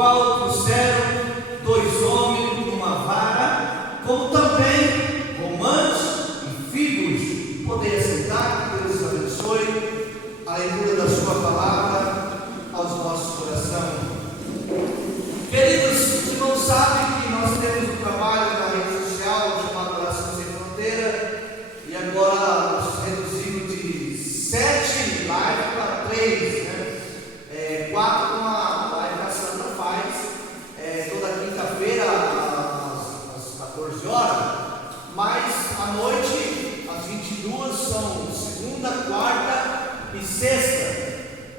qual trouxeram 2 homens numa vara, como também romanos e figos. Podem aceitar, que Deus abençoe a leitura da sua palavra aos nossos corações. Queridos irmãos, sabem que nós temos um trabalho na rede social chamado Oração Sem Fronteira, e agora nós reduzimos de 7 lives para 3, né? 4 com a live que a Sandra faz, toda quinta-feira às 14 horas, mas à noite, às 22, são segunda, quarta e sexta.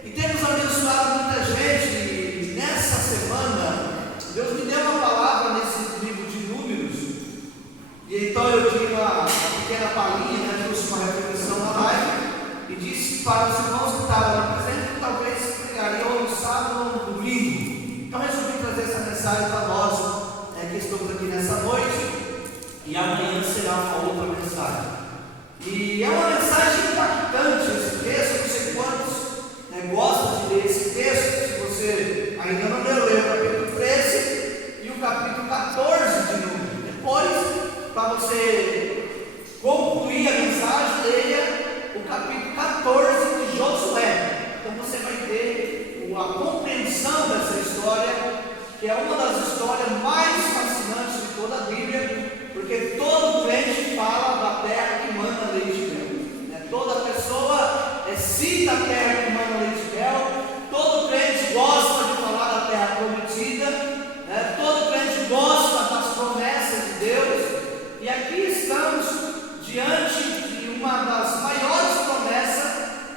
E temos abençoado muita gente, e nessa semana, Deus me deu uma palavra nesse livro de Números, e então eu tive uma pequena palhinha, né, trouxe uma reflexão na live, e disse para os irmãos que estavam lá presentes que talvez pregariam no sábado ou no domingo. Então resolvi trazer essa mensagem para nós, que estamos aqui nessa noite, e amanhã será uma outra mensagem. E é uma mensagem impactante esse texto. Eu não sei quantos gostam de ler esse texto. Se você ainda não leu, leia o capítulo 13 e o capítulo 14 de Números. Depois, para você concluir a mensagem, leia o capítulo 14 de Josué. Então você vai ter a compreensão dessa história, que é uma das histórias mais fascinantes de toda a Bíblia, porque todo crente fala da terra que manda leite e mel. Toda pessoa cita a terra que manda leite e mel. Todo crente gosta de falar da terra prometida. Todo crente gosta das promessas de Deus. E aqui estamos diante de uma das maiores promessas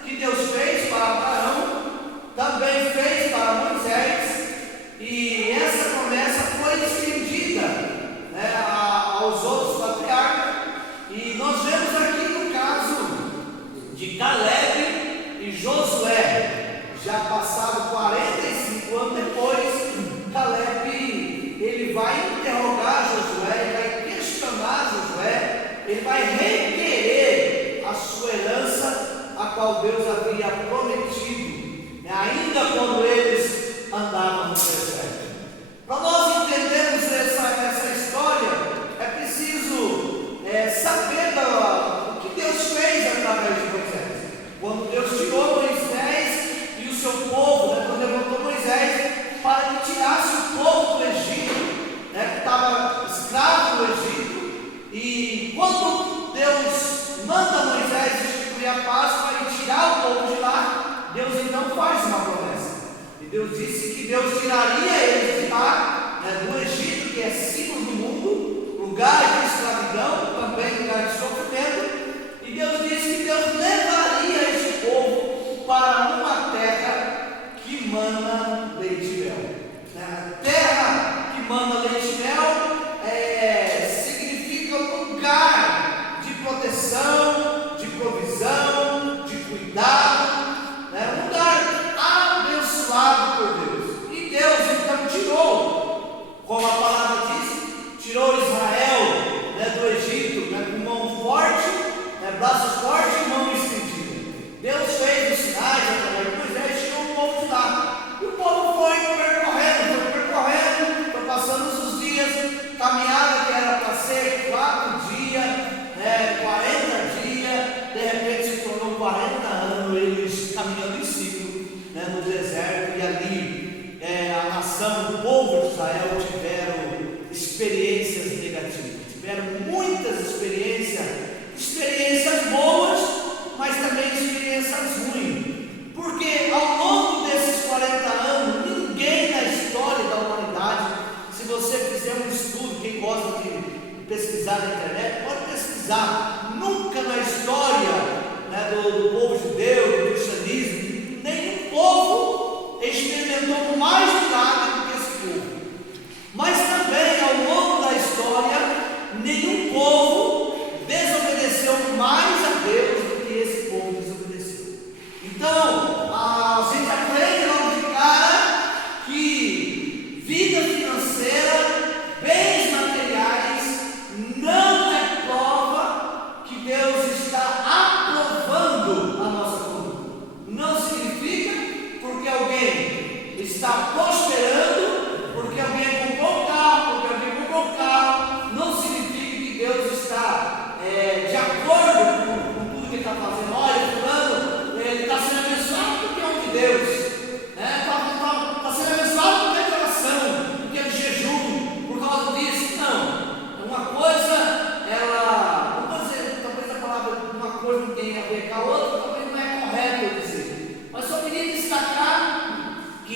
que Deus fez para Abraão, também fez para Moisés, e essa promessa foi estendida aos outros patriarcas. E nós vemos aqui no caso de Caleb e Josué, já passado 45 anos depois, Caleb ele vai interrogar Josué, ele vai questionar Josué, ele vai requerer a sua herança, a qual Deus havia prometido, ainda quando eles andavam no deserto. Para nós entendermos essa história, é preciso saber o que Deus fez através de Moisés. Quando Deus tirou Moisés e o seu povo, quando levantou Moisés para que tirasse o povo do Egito, que estava escravo do Egito, e quando Deus manda Moisés instituir a Páscoa e tirar o povo de lá, Deus então faz uma promessa. E Deus disse que Deus tiraria eles de lá, do Egito, que é símbolo do mundo, lugar de escravidão, também lugar de sofrimento. E Deus disse que Deus levaria esse povo para uma terra que mana leite e mel. Terra que mana leite e mel significa lugar de proteção, de provisão, de cuidado, um lugar abençoado por Deus. E Deus então tirou, como a palavra diz, tirou Israel do Egito, com mão forte, braços fortes e mão estendida. Deus fez os sinais através de Moisés e tirou o povo de lá. E o povo foi percorrendo, foi passando os dias, caminhada que era para ser 4 dias, 40 dias, de repente se tornou 40 anos, eles caminhando em ciclo, no deserto, e ali a nação, o povo de Israel tiveram experiências negativas, tiveram muitas experiências boas, mas também experiências ruins, porque ao longo desses 40 anos, ninguém na história da humanidade, se você fizer um estudo, quem gosta de pesquisar na internet, pode pesquisar, nunca na história do povo judeu, do cristianismo, nenhum povo experimentou mais milagre do que esse povo. Mas também ao longo da história, nenhum povo desobedeceu mais a Deus do que esse povo desobedeceu. Então, a gente aprende logo de cara que vida financeira, bens materiais, não é prova que Deus está aprovando a nossa conduta. Não significa porque alguém está prosperando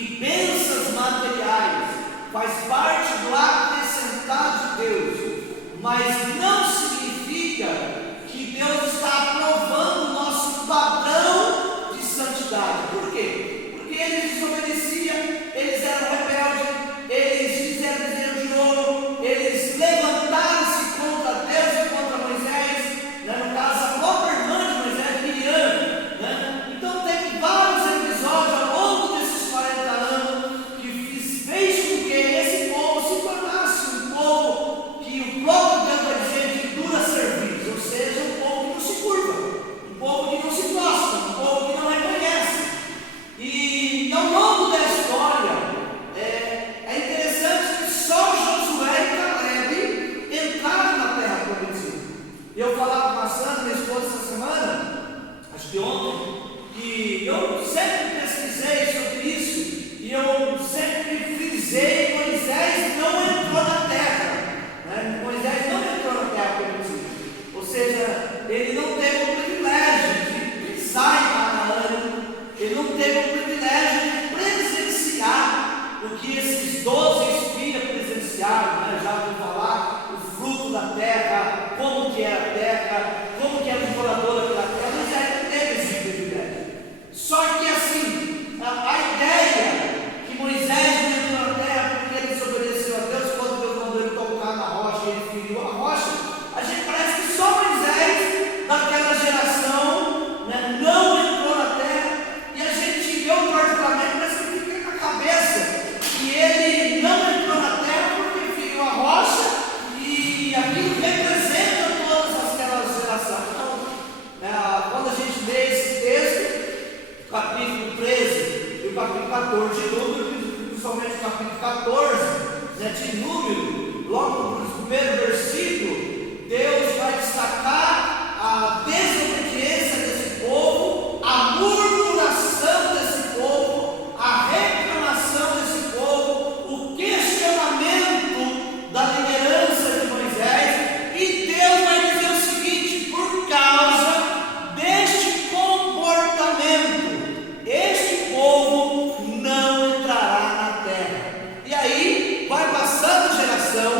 e bênçãos materiais, faz parte do acrescentar de Deus, mas não significa que Deus está aprovando o nosso padrão de santidade. Por quê? Porque eles desobedeciam, eles eram rebeldes, eles fizeram bezerro de ouro, eles levantaram-se contra Deus e contra Moisés, né? No caso, a própria irmã de Moisés, Miriam, né? Então teve vários episódios ao longo desses 40 anos que fez com que esse povo se tornasse um povo que o próprio Deus vai dizer que dura serviço, ou seja, um povo que não se curva, um povo que não se gosta, um povo que não reconhece. E ao longo da história, é interessante que só Josué e Caleb entraram na terra prometida. Eu falava com a Sandra, minha esposa, essa semana, acho que ontem, que eu sempre pesquisei sobre isso, e eu sempre frisei que Moisés não entrou na terra, né? Moisés não entrou na terra prometida, ou seja, ele não teve o privilégio de pisar em Canaã, ele não teve o privilégio de presenciar o que esses 12 espias presenciaram, né? Já ouviu falar o fruto da terra, como que era a terra, como que era o morador da terra. Moisés não teve esse privilégio. Só que assim, a ideia que Moisés não entrou na terra porque ele desobedeceu a Deus, quando Deus mandou ele tocar na rocha e ele feriu a rocha, a gente parece que só Moisés, daquela geração, né, não entrou na terra, e a gente, eu particularmente, parece que fica na cabeça que ele não entrou na terra porque feriu a rocha, e aquilo representa todas aquelas gerações. Então, quando a gente lê esse texto, capítulo 13 e o capítulo 14 de Número, principalmente o capítulo 14, né, de Número, logo no primeiro versículo, Deus vai destacar a desobediência desse povo, a murmuração desse povo, a reclamação desse povo, o questionamento da liderança de Moisés, e Deus vai dizer o seguinte: por causa deste comportamento, este povo não entrará na terra. E aí vai passando geração,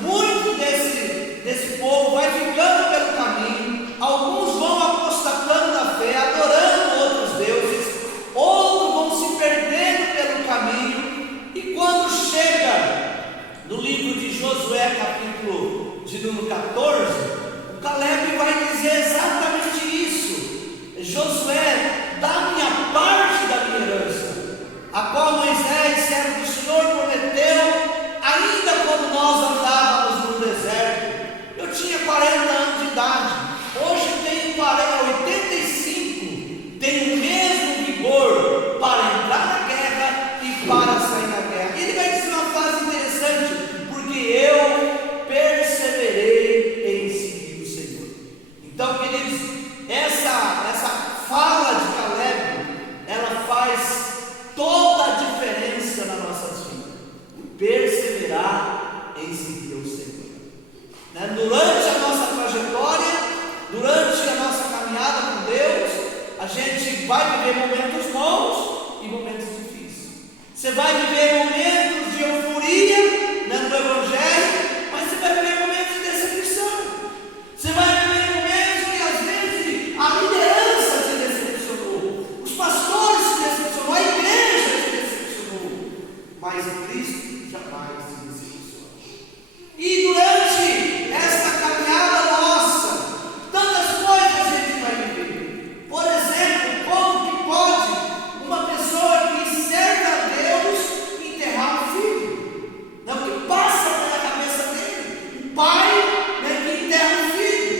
muito desse povo vai ficando pelo caminho, alguns vão apostatando da fé, adorando outros deuses, outros vão se perdendo pelo caminho, e quando chega no livro de Josué, capítulo de número 14, o Caleb vai dizer exatamente isso: Josué, dá minha parte da minha herança, a qual Moisés, servo do Senhor, prometeu, ainda quando nós andávamos no deserto. Eu tinha 40 anos de idade, hoje tenho 85, tenho o mesmo vigor para entrar na guerra e para sair da guerra. Ele vai dizer uma frase interessante: porque eu perseverei em seguir o Senhor. Então, queridos, essa fala de Caleb, ela faz toda a diferença nas nossas vidas. Perseverar em seguir o Senhor, né? Durante a nossa trajetória, durante a nossa caminhada com Deus, a gente vai viver momentos bons e momentos difíceis. Você vai viver momentos de euforia, né, no Evangelho, mas você vai viver momentos de decepção. Você vai viver momentos que às vezes a liderança se decepcionou, os pastores se decepcionou, a igreja se decepcionou, mas Cristo jamais se decepciona. E durante esta caminhada nossa, tantas coisas a gente vai viver. Por exemplo, como que pode uma pessoa que serve a Deus enterrar um filho? Não, o que passa pela cabeça dele? O pai, né, que enterra um filho.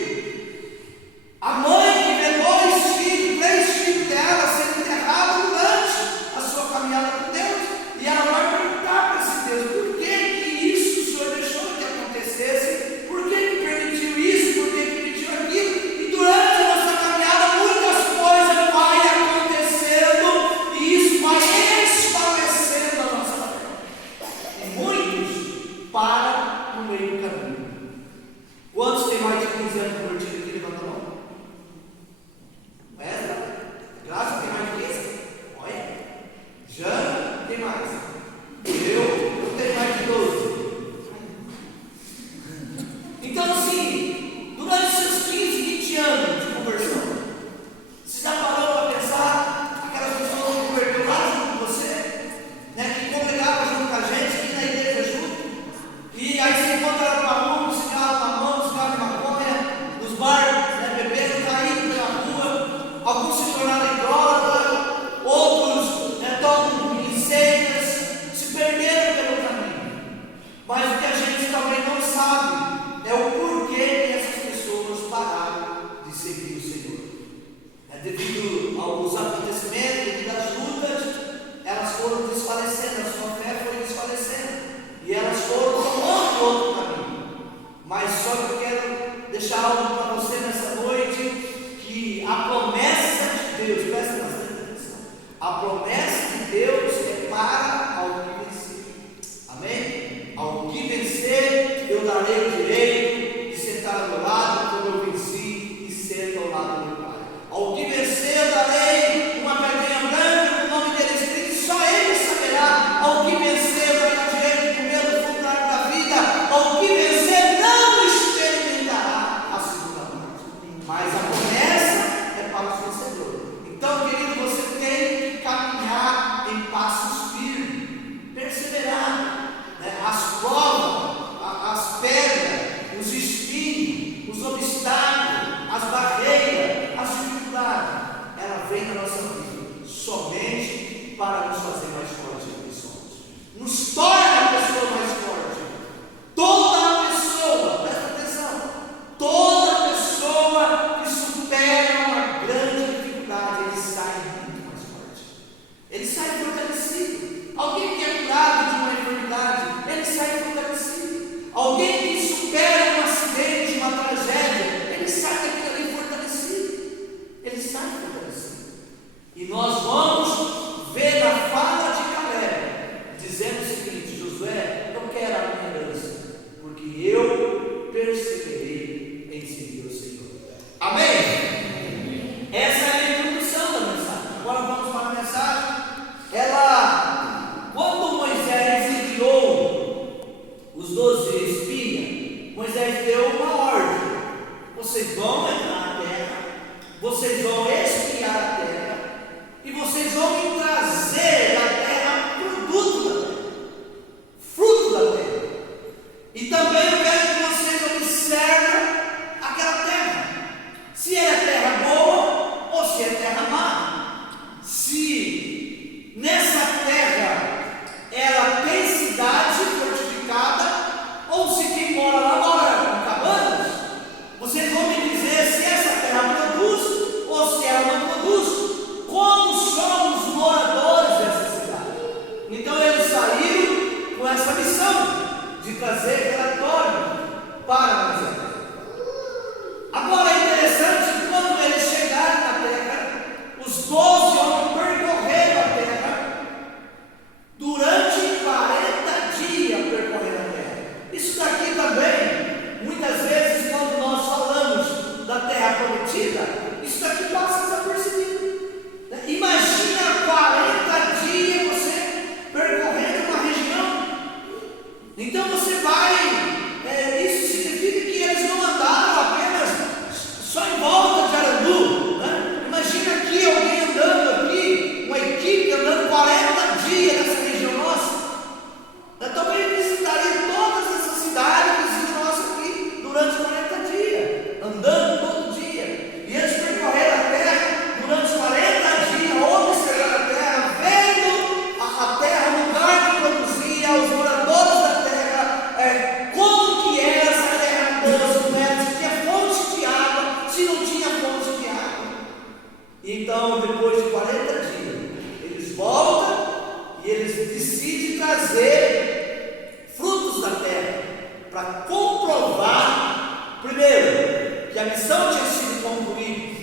A mãe que vê 2 filhos, 3 filhos dela sendo enterrados durante a sua caminhada com Deus. E ela vai perguntar para esse Deus: por que de trazer relatório para Moisés. Agora é interessante, quando eles chegaram na terra, os 12 homens percorreram a terra durante 40 dias percorreram a terra. Isso daqui também, muitas vezes, quando nós falamos da terra prometida, isso daqui passa desapercebido. Imagina 40 dias você percorrendo uma região. Então você vai, isso significa que eles não andaram apenas só em volta de Arandu, né? Imagina aqui alguém andando aqui, uma equipe andando 40 dias nessa região nossa. Talvez visitaria todas essas cidades vizinhas nossas aqui durante 40 dias, andando todo dia. E eles percorreram a terra durante 40 dias, observando a terra, vendo a terra, o lugar que produzia, os moradores da terra, como que era essa terra boa, se tinha fonte de água, se não tinha fonte de água. Então, depois de 40 dias, eles voltam e eles decidem trazer frutos da terra para comprovar, primeiro, que a missão tinha sido concluída,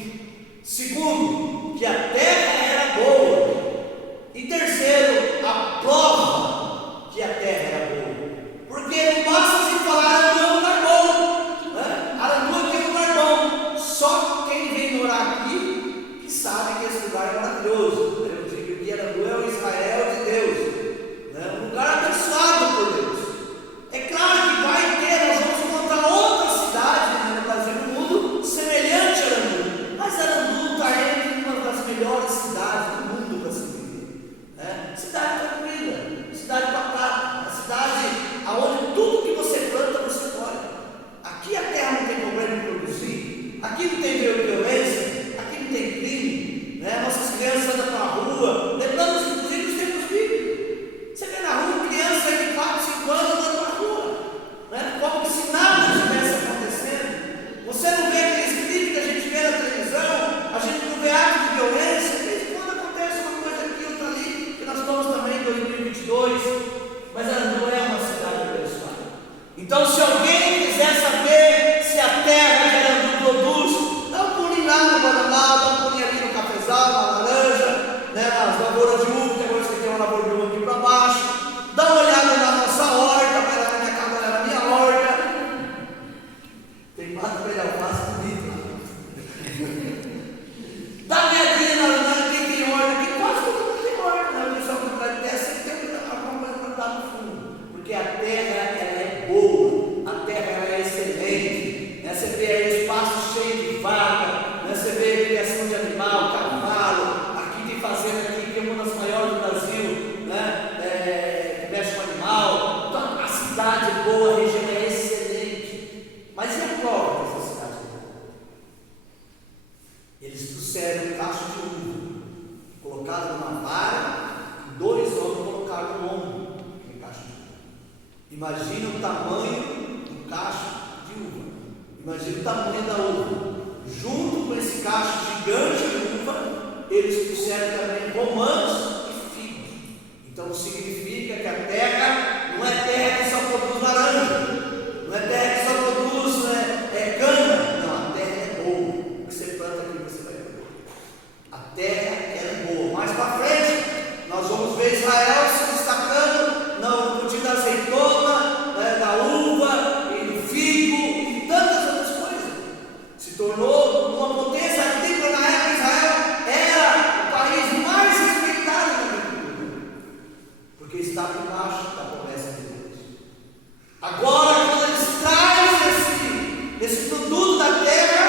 segundo, que a terra era boa, e terceiro, a prova que a terra era boa. Porque não basta se falar Arandu é um lugar bom, né? Arandu aqui é um lugar bom. Só quem vem morar aqui que sabe que esse lugar é maravilhoso. Eu digo que Arandu é o Israel de Deus, né? Um lugar abençoado por Deus. É claro que vai ter, nós vamos encontrar outra cidade, né, no Brasil e no mundo semelhante a Arandu. Mas Arandu está entre uma das melhores cidades do mundo para se viver, né? Cidade tranquila, cidade pacata, a cidade onde tudo que você planta você colhe. Aqui a terra não tem problema em produzir, aqui não tem violência, aqui não tem crime, né? Nossas crianças andam para a rua, lembramos inclusive dos tempos bíblicos. Você vê na rua criança de 4, 5 anos andando para a rua, né? Como se nada estivesse acontecendo. Você não vê aqueles clipes que a gente vê na televisão, a gente não vê atos de violência. De vez em quando acontece uma coisa aqui, outra ali, que nós estamos também em 2022, mas ela não é uma cidade abençoada. Então, se alguém quiser saber se a terra de Arandu produz, dá um pulinho lá no Guaraná, dá um pulinho ali no cafezal, na laranja, né, nas lavouras de uva, tem hoje que tem uma lavoura de uva aqui para baixo. Dá uma olhada na nossa horta, vai lá na minha casa, olhar na minha horta. Tem mato para alface bonito lá. Dá uma olhadinha na quem tem horta aqui, quase todo mundo tem horta, né? O pessoal que vai descer tem alguma coisa para dar no fundo, porque a terra ela é boa, a terra ela é excelente, né? Você vê aí espaço cheio de vaca, né? Você vê criação de animal, cavalo, aqui tem fazenda aqui, que é uma das maiores do Brasil, né? Que mexe com animal. Então a cidade é boa, a região é excelente. Mas e a prova dessa cidade é boa? Eles trouxeram um cacho de uva, colocaram numa vara, e 2 homens colocaram no ombro aquele cacho de uva. Imagina o tamanho do cacho de uva, imagina o tamanho da uva. Junto com esse cacho gigante de uva, eles trouxeram também romãs e figos. Então significa que a terra não é terra que só produz laranja, não é terra que só produz cana. Não, a terra é boa. O que você planta aqui você vai ver. A terra é boa. Mais para frente, nós vamos ver Israel se destacando no cultivo da azeitona, da uva e do figo e tantas outras coisas. Se tornou uma potência agrícola. Na época, Israel era o país mais respeitado da agricultura, porque estava embaixo da promessa de Deus. Agora, quando eles trazem esse produto da terra,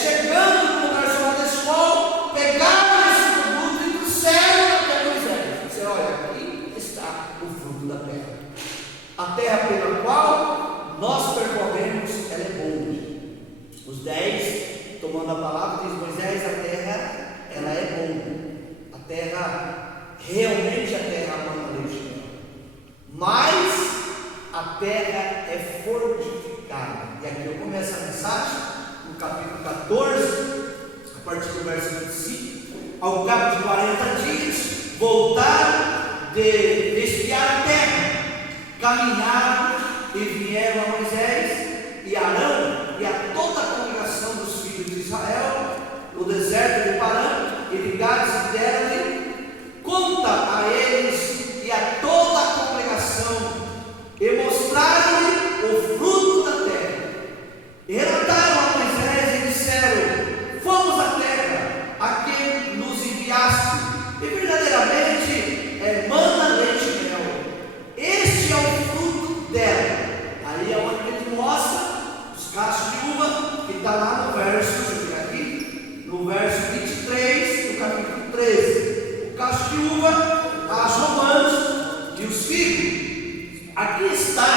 chegando no lugar chamado Escol, pegaram esse produto e trouxeram até Moisés. Disseram: olha, aqui está o fruto da terra. A terra pela qual nós percorremos, ela é boa. Os 10, tomando a palavra, diz: Moisés, a terra, ela é boa. A terra, realmente a terra manda leite. Mas a terra é fortificada. E aqui eu começo a mensagem no capítulo 14, a partir do verso 25. Ao cabo de 40 dias, voltaram de espiar a terra. caminharam e vieram a Moisés e Arão e a toda a congregação dos filhos de Israel no deserto de Parã, e ligados deram-lhe conta a eles e a toda a congregação, e mostraram-lhe o fruto da terra. E relataram a Moisés e disseram: fomos à terra a quem nos enviaste, e verdadeiramente é mana, leite e mel. Este é o fruto dela. Aí é onde ele mostra os cachos de uva, que está lá no verso, deixa eu ver aqui, no verso 23 do capítulo 13. O cacho de uva, as romãs e os figos. Aqui está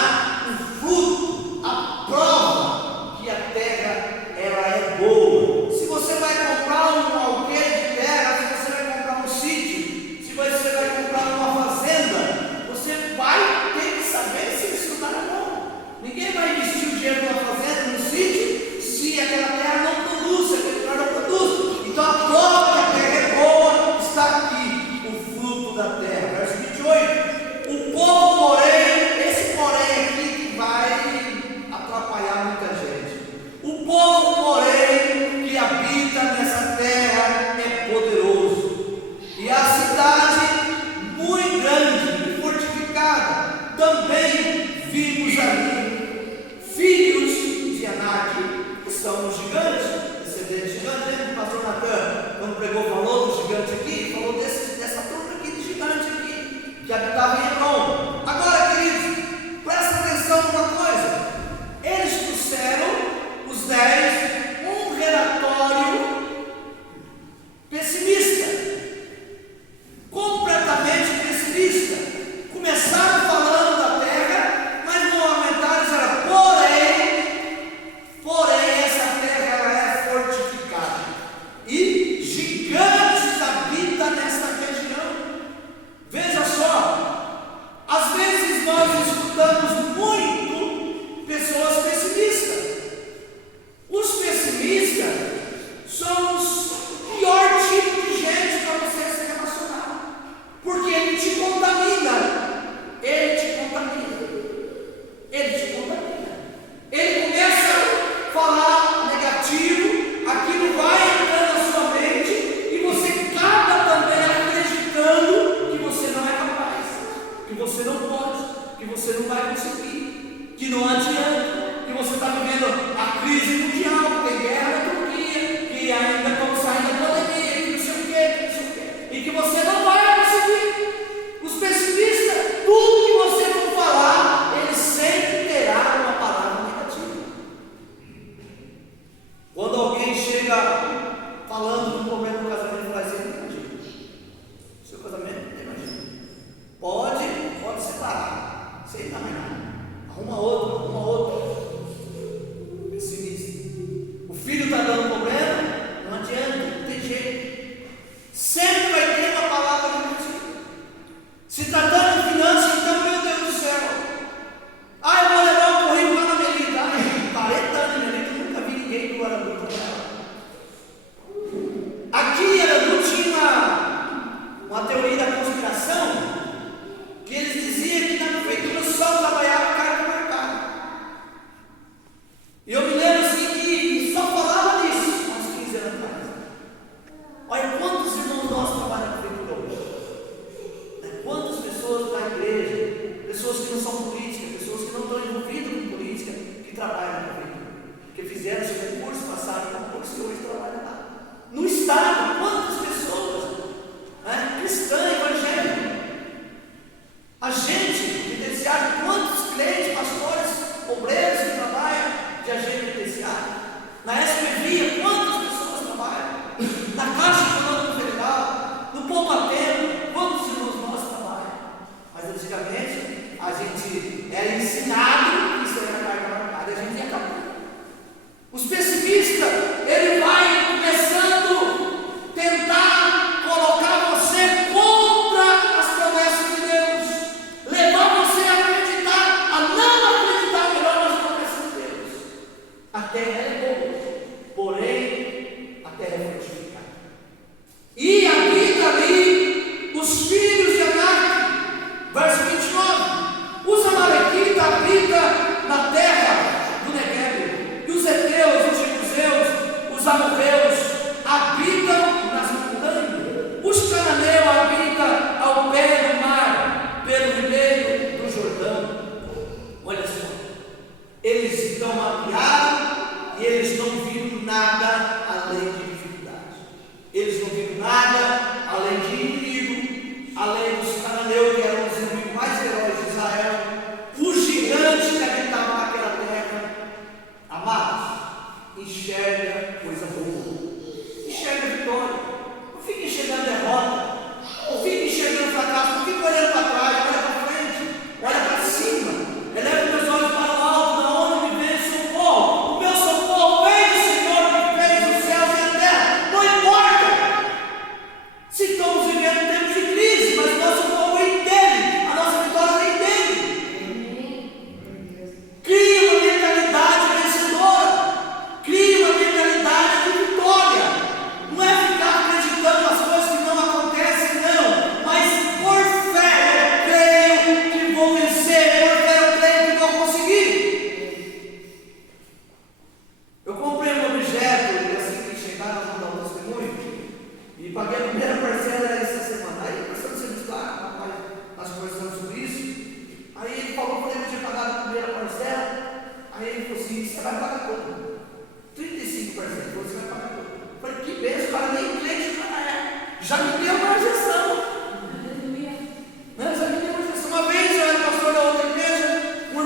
o fruto, a prova que a terra ela é boa. Se você vai comprar um alqueire de terra, se você vai comprar um sítio, se você vai comprar uma fazenda, você vai ter que saber se isso está ou não. Ninguém vai investir o dinheiro numa fazenda, num sítio, se aquela terra não produz, se aquele lugar não produz. Então a prova que a terra é boa está aqui, o fruto da terra. Verso 28. O povo, porém, esse porém aqui que vai atrapalhar muita gente. O povo, porém, que habita nessa terra é poderoso, e a cidade muito grande e fortificada. Também vimos ali filhos de Anak, que são os gigantes, descendentes de gigantes. Lembra que o pastor Natan, quando pregou, falou do gigante aqui, falou dessa turma aqui de gigante aqui, que habitava em Hebron. Agora, queridos, presta atenção numa coisa: eles trouxeram, os 10, um relatório pessimista, completamente pessimista. Começaram falando da terra, mas no comentário era porém essa terra ela é fortificada e gigantes habitam nessa região. Veja só, às vezes nós escutamos muito pessoas pessimistas. Os pessimistas são o pior tipo de gente para você se relacionar, porque ele te contamina. Ele te contamina. Ele começa a falar negativo, aquilo vai entrando na sua mente e você acaba também acreditando que você não é capaz, que você não pode, que você não vai conseguir, que não adianta, que você está vivendo a crise mundial, que tem guerra na Turquia, que ainda estamos saindo da pandemia, que não sei o quê, e que você não vai conseguir. Os pessimistas, tudo que você for falar, ele sempre terá uma palavra negativa. Quando alguém chega falando de um problema no casamento, ele fala assim: imagina, seu casamento, imagina, pode separar, sem dar mais nada, arruma outra. Pessimista. O filho está dando problema, não adianta, não tem jeito, sempre vai ter uma palavra negativa. Se está dando finanças, então, meu Deus do céu, eu vou levar o currículo lá na Melita. 40 anos de Melita, eu nunca vi ninguém do Aradu com ela. Aqui, Aradu tinha uma teoria da conspiração, que eles diziam que na prefeitura só trabalhava cargo marcado.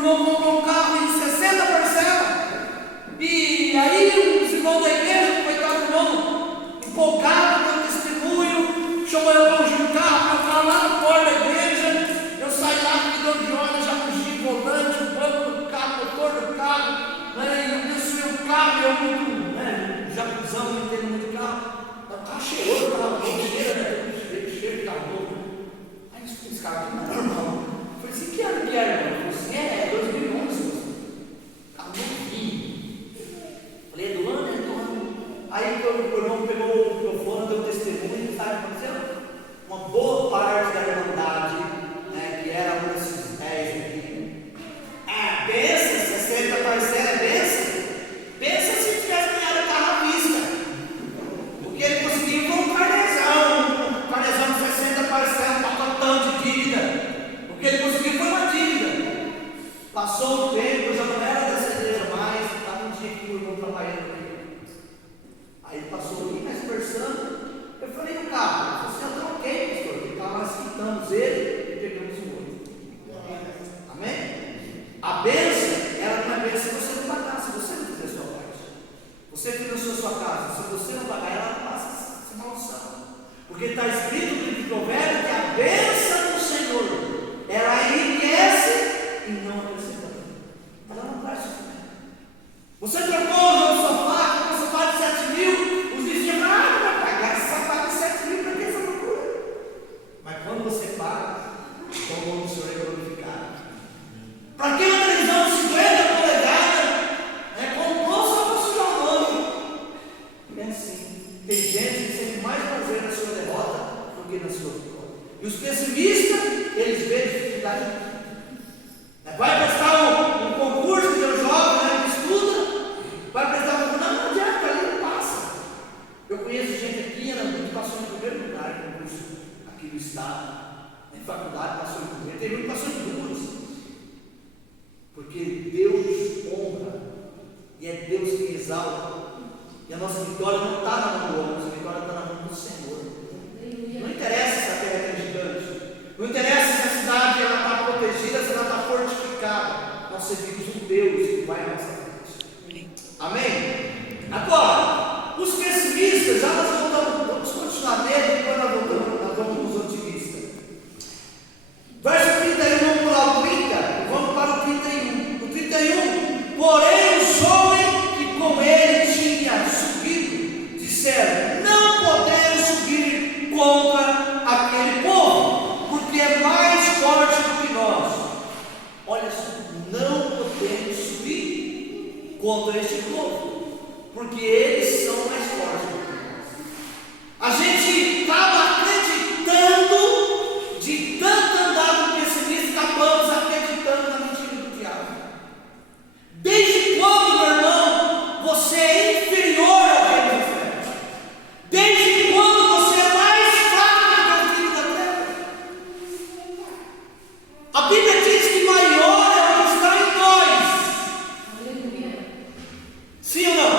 irmão comprou um carro em 60 parcelas. E aí os irmãos da igreja, coitado do irmão, empolgado com o testemunho, chamou eu para ungir um carro, eu falo lá na porta da igreja, eu saí lá com o bidão de óleo, já ungi o volante, o banco do carro, o motor do carro, né, eu abençoei o carro, eu muito, né, jacuzão, não entendo muito de carro. O carro cheiroso, estava bom, cheiro de carro novo. Aí esse carro aqui não é normal. Eu falei assim, que ano que era, irmão? Eu falei assim, é 2011, carro novinho. Falei, é do ano, é do ano. Aí o irmão pegou o microfone, deu testemunho, e sabe o que aconteceu? Uma boa parte da irmandade, né, que era um desses 10 aqui, benção, 60 parcelas, benção. Pensa se tivesse ganhado o carro à vista. O que ele conseguiu foi um carnezão de 60 parcelas, um pacotão de dívida. O que ele conseguiu foi uma dívida. Passou o tempo, já não era dessa igreja mais, estava um dia que o irmão trabalhando aqui. Aí passou ali, mais conversando. Eu falei no carro, você está ok, pastor? Porque nós quitamos ele e pegamos o outro. Amém? A bênção, ela não é bênção se você não pagar, se você não fizer a sua parte. Você financiou a sua casa, se você não pagar, ela não passa essa maldição. Porque está escrito no livro de Provérbios que a bênção do Senhor, ela enriquece e não acrescenta. Ela não traz sofrimento. Você trocou o sofá, com um sofá de 7 mil, os vizinhos falam, não vai pagar esse sofá de 7 mil, para que essa loucura? Mas quando você paga, então o nome do Senhor é glorificado. Para que uma televisão de 50 polegadas, comprou só para sujar o nome? É assim. Tem gente que sente mais prazer na sua derrota do que na sua vitória. E os pessimistas, eles veem dificuldade. Vai prestar um concurso que eu jogo, que estuda, vai prestar um concurso, não adianta, ali não passa. Eu conheço gente aqui, que passou em primeiro lugar no concurso aqui do estado, em faculdade passou em primeiro, teve um que passou em duas. Porque Deus honra, e é Deus que exalta, e a nossa vitória não está na mão do homem, a nossa vitória está na mão do Senhor. Não interessa se a terra é gigante, não interessa se a cidade está protegida, se ela está fortificada, nós servimos um Deus que vai à nossa frente. Amém? Agora, os pessimistas, já nós vamos continuar nele, depois nós vamos nos otimistas. Verso 31, vamos pular o 30, vamos para o 31. O 31, porém os homens que com ele tinham subido, disseram, não podemos subir contra aquele povo, porque é mais forte do que nós. Olha só, não podemos subir contra este povo, porque eles são mais fortes do que nós. A gente estava acreditando, de tanto andar com pessimista, acabamos acreditando na mentira do diabo. Desde quando, meu irmão, você é inferior ao reino dos céus? Desde quando você é mais fraco do que o filho da terra? A Bíblia diz que maior é o que está em nós. Sim ou não?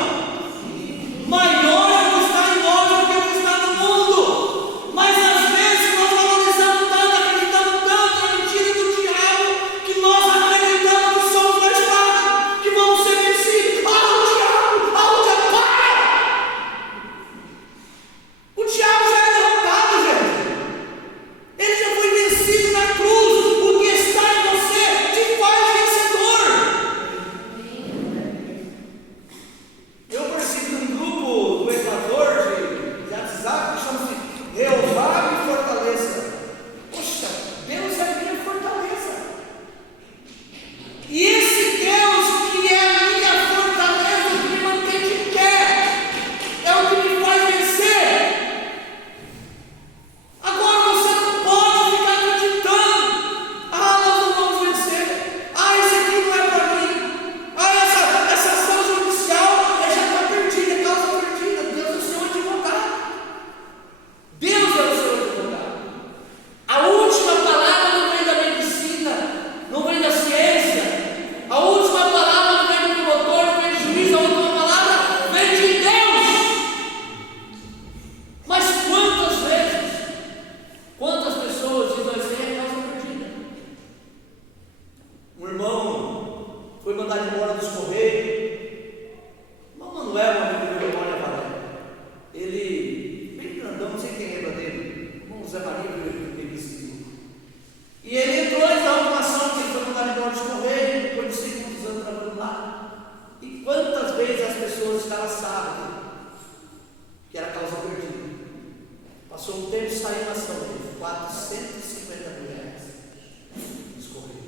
Maior é o que está em nós do que o que está no mundo. Mas às vezes nós valorizamos tanto, acreditamos tanto na mentira do diabo, que nós acreditamos que somos mais fracos, que vamos ser vencidos. O diabo, para! O diabo já é derrotado, gente. Ele já foi vencido na cruz. O que está E quantas vezes as pessoas sabem que era causa perdida? Passou um tempo, saiu uma ação dele, 450 mil reais. Escorreu.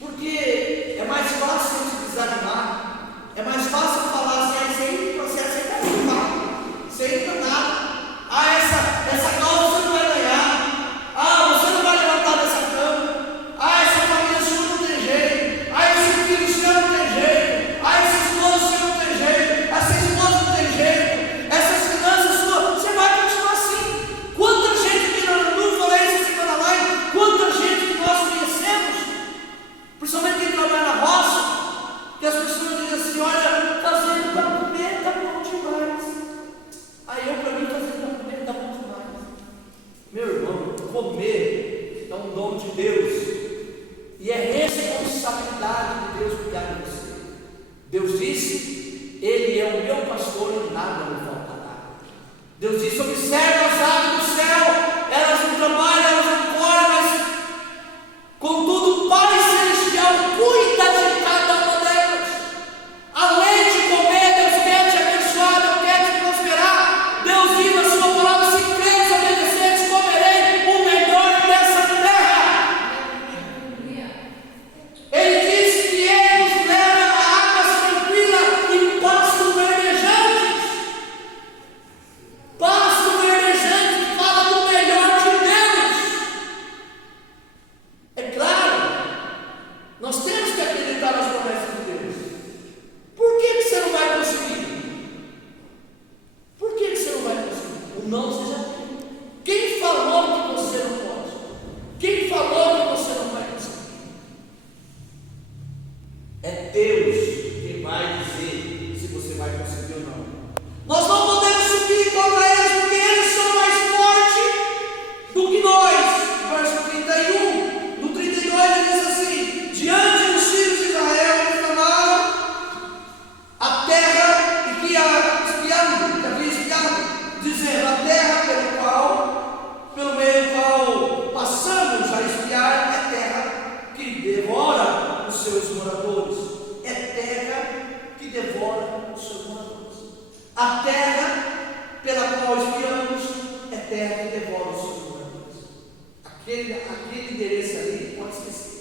Porque é mais fácil a gente desanimar, é mais fácil falar assim, sem processo, sem participar, sem enganar. Essa causa você não vai ganhar. Você não vai levantar dessa cama. Essa família sua não tem jeito. Esse filho seu não tem jeito. Esse esposo seu não tem jeito. Essa esposa não tem jeito. Essas finanças suas, você vai continuar assim. Quanta gente aqui não falei essa semana lá, quanta gente que nós conhecemos, principalmente quem trabalha na roça, que as pessoas dizem assim: olha, fazendo para comer está bom demais. Aí eu, para mim, fazendo para comer está bom demais. Meu irmão, comer é um dom de Deus e é responsabilidade de Deus cuidar de você. Deus disse: Ele é o meu pastor e nada me faltará. Deus disse: observa as aves do céu, elas não trabalham, elas não correm, mas contudo o Pai Celestial cuida de cada uma delas. Além de comer, Deus quer te abençoar, Deus quer te prosperar. Deus diz na sua palavra: se creres e obedeceres, comerei o melhor dessa terra. Ele diz que Ele nos leva a águas tranquilas e pasto verdejante. Pasto verdejante fala do melhor de Deus. É claro, nós temos que acreditar nas promessas de Deus. Por que você não vai conseguir? Por que você não vai conseguir? O não você já tem. Quem falou que você não pode? Quem falou que você não vai conseguir? É Deus que vai dizer se você vai conseguir ou não. Nós não podemos subir contra eles, porque eles são mais fortes do que nós. Verso 31, no 32 ele diz assim: diante dos filhos de Israel eles clamaram a terra e que havia espiado, dizendo: a terra pelo meio do qual passamos a espiar é terra que devora os seus moradores. É terra que devora os seus moradores. A terra pela qual espiamos é terra que devora os seus moradores. Aquele endereço ali, pode esquecer.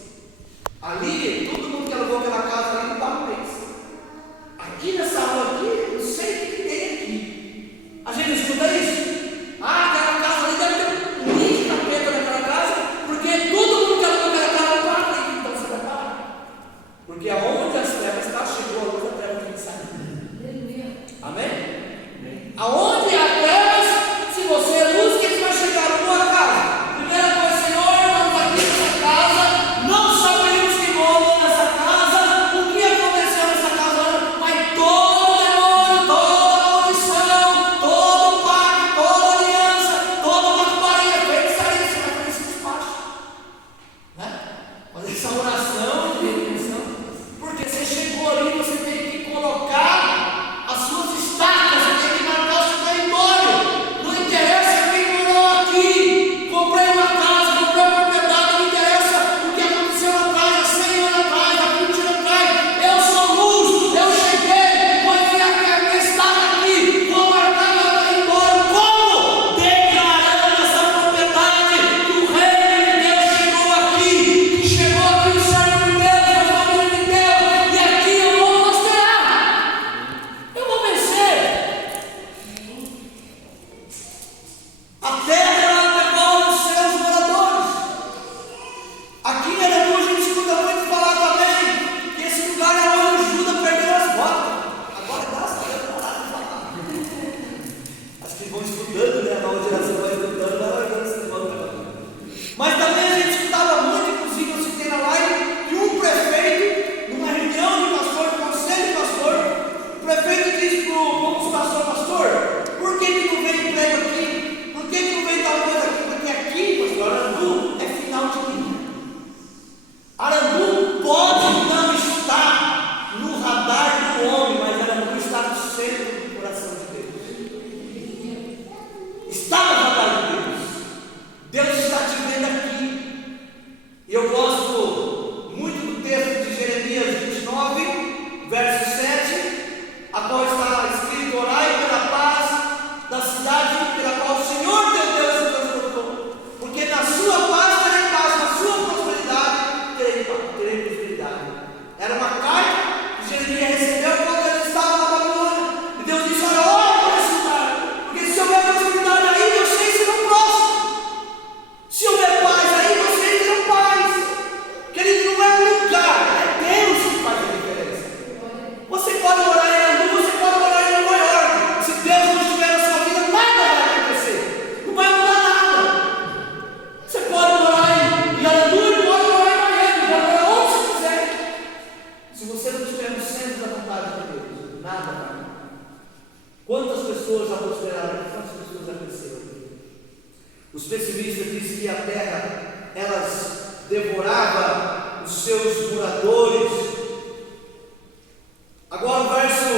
Ali, todo mundo que alugou aquela casa ali não paga um mês. Aqui nessa rua aqui, não sei o que tem aqui. A gente escuta isso? Aquela casa ali deve ter um monte de capeta naquela casa, porque todo mundo que alugou aquela casa não paga aqui, então você vai pagar. Porque aonde as trevas estão, chegou a luz, a treva tem que sair. Amém? Aonde há trevas, se você é luz, que vai chegar na tua casa? Primeira coisa: Senhor, estamos aqui nessa casa, não sabemos que morre nessa casa, o que aconteceu nessa casa, mas todo demônio Os pessimistas dizem que a terra, elas devorava os seus moradores. Agora o verso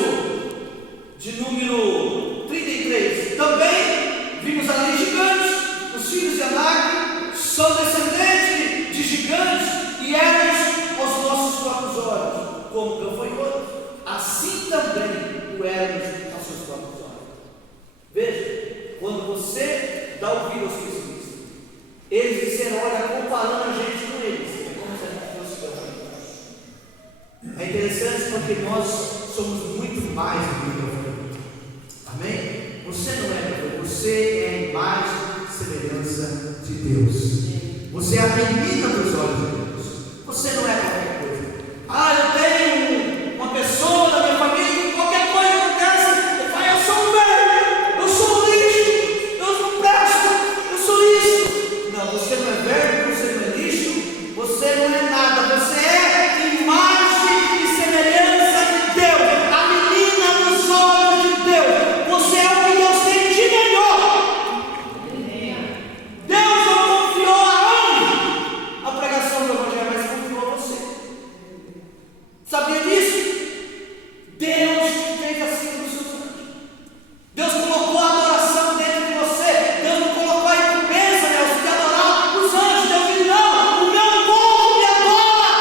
de número 33. Também vimos ali gigantes, os filhos de Anak são descendentes de gigantes e éramos aos nossos próprios olhos, como gafanhotos, assim também o éramos aos seus próprios olhos. Veja, quando você dá ouvido aos pessimistas, eles disseram, olha, comparando a gente com eles, é como se a gente fosse gafanhotos. É interessante porque nós somos muito mais do que gafanhotos. Amém? Você não é gafanhoto, você é a imagem e semelhança de Deus. Você é a menina dos olhos de Deus. Você não é qualquer coisa. Eu tenho uma pessoa da minha família que qualquer coisa acontece, eu falo, eu sou um velho, eu sou um lixo, eu não presto, eu sou isso. Não, você não é velho, você não é lixo, você não é nada, você é imagem e semelhança de Deus, a menina dos olhos de Deus. Você é o que Deus tem de melhor. Deus não confiou a pregação do Evangelho, mas confiou a você. Sabia disso? Deus fez assim nos seus anjos. Deus colocou a adoração dentro de você. Deus não colocou a recompensa, Deus, de adorar os anjos. Deus disse, não, o meu povo me adora.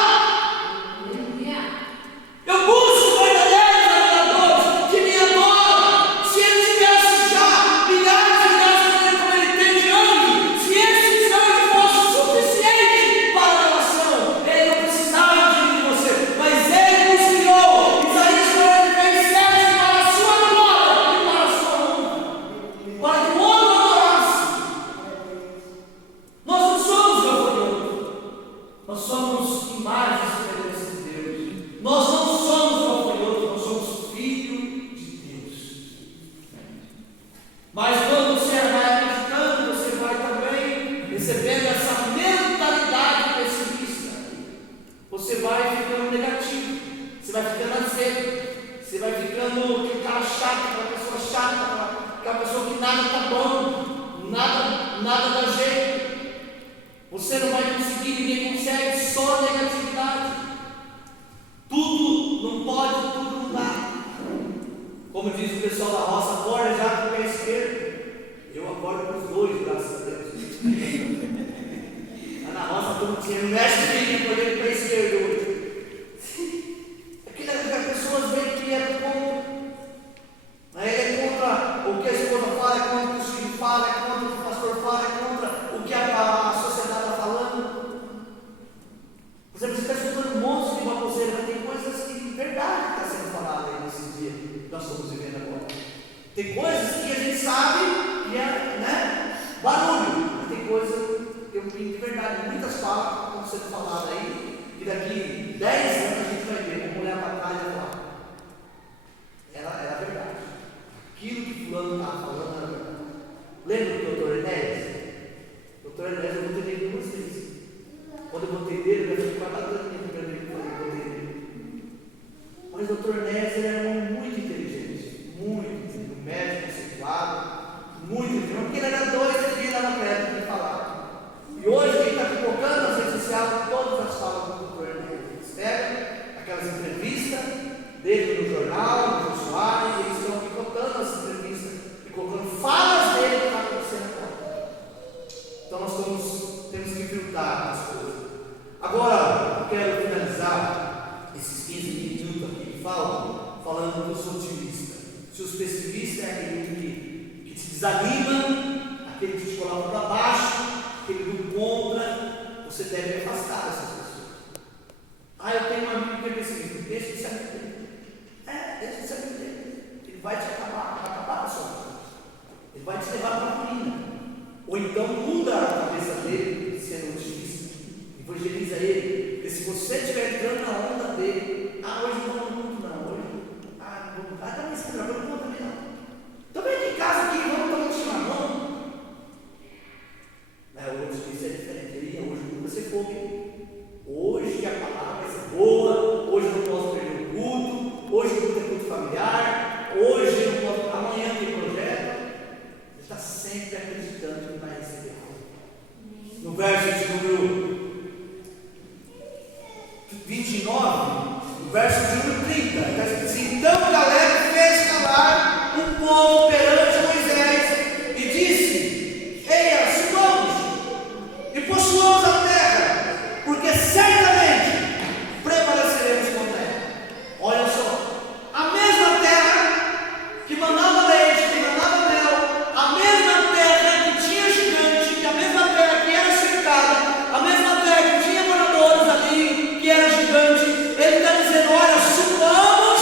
Eu busco verdadeiros adoradores que me adoram. Se ele tivesse já milhares e milhares como ele tem de anjos, se esses anjos fossem suficientes para a adoração, ele não precisava de você, mas ele nos criou. Isaías 47 para a sua glória e para a sua honra, para que o outro adorasse. Nós não somos gafanhotos, nós somos imagens e semelhança de Deus. Nós não somos gafanhotos, nós somos filhos de Deus. Mas quando você vai acreditando, você vai também recebendo essa mentalidade pessimista. Você vai ficando negativo, você vai ficando azedo, você vai ficando aquele cara chato, aquela pessoa chata, aquela pessoa que nada está bom, nada dá jeito. Você não vai conseguir, ninguém consegue, só negatividade. Tudo não pode, tudo não dá. Como diz o pessoal da roça, acorda já com o pé esquerdo. Eu acordo com os dois, graças a Deus. Lá na roça todo mundo mexe comigo, porque ele pé esquerdo hoje. Aquelas pessoas veem que é contra. Ele é contra o que a esposa fala, é contra o que o filho fala, é contra o que o pastor fala, é contra o que a sociedade está falando. Você está escutando um monte de baboseira, mas tem coisas que de verdade está sendo falada aí nesse dia que nós estamos vivendo agora. Tem coisas que a gente sabe que é barulho, mas tem coisas que eu vi de verdade, muitas falas estão sendo faladas aí, que daqui 10 anos a gente vai ver, vamos olhar para trás e falar, era verdade. Aquilo que fulano estava falando era verdade. Lembra do doutor Enéas? Doutor Enéas, eu botei nele duas vezes. Quando eu botei dele, eu fiquei batendo nele quando eu botei dele. Mas o doutor Enéas era um homem muito inteligente, um médico conceituado, muito inteligente, porque ele era doido de ir lá na prédia para falar. E hoje quem está pipocando nas redes sociais, todas as falas do doutor Enéas. Eles pegam aquelas entrevistas dele no jornal, no usuário, e eles estão pipocando as entrevistas e colocando falas dele que está acontecendo agora. Então nós temos que filtrar as coisas. Agora, eu quero finalizar esses 15 minutos aqui que falando dos otimistas. Se os pessimistas é aquele que te desanima, aquele que te coloca para baixo, aquele do contra, você deve afastar essas pessoas. Eu tenho um amigo que é pessimista, deixa de se arrepender. Deixa de se arrepender. Ele vai te acabar com a sua vida. Ele vai te levar para a ruína. Ou então muda a cabeça dele, sendo otimista. Evangeliza ele. Porque se você estiver entrando na onda dele, hoje não vamos muito não, hoje, também se lembra, eu não vou também não. Também aqui em casa, aqui, vamos tomar um chimarrão. O otimista é diferente, ele hoje não vai ser fogo. Hoje que a palavra vai ser boa, hoje eu não posso perder o culto, hoje o culto é culto familiar, hoje eu não posso, amanhã tem projeto. Ele está sempre acreditando que vai receber. verso de 1 e 30, está escrito assim: então Caleb fez calar o povo perante Moisés e disse: eia, subamos e possuamos a terra, porque certamente prevaleceremos contra ela. Olha só, a mesma terra que mandava leite, que mandava mel, a mesma terra que tinha gigante, a mesma terra que era cercada, a mesma terra que tinha moradores ali, que era gigante. Ele está dizendo: olha, subamos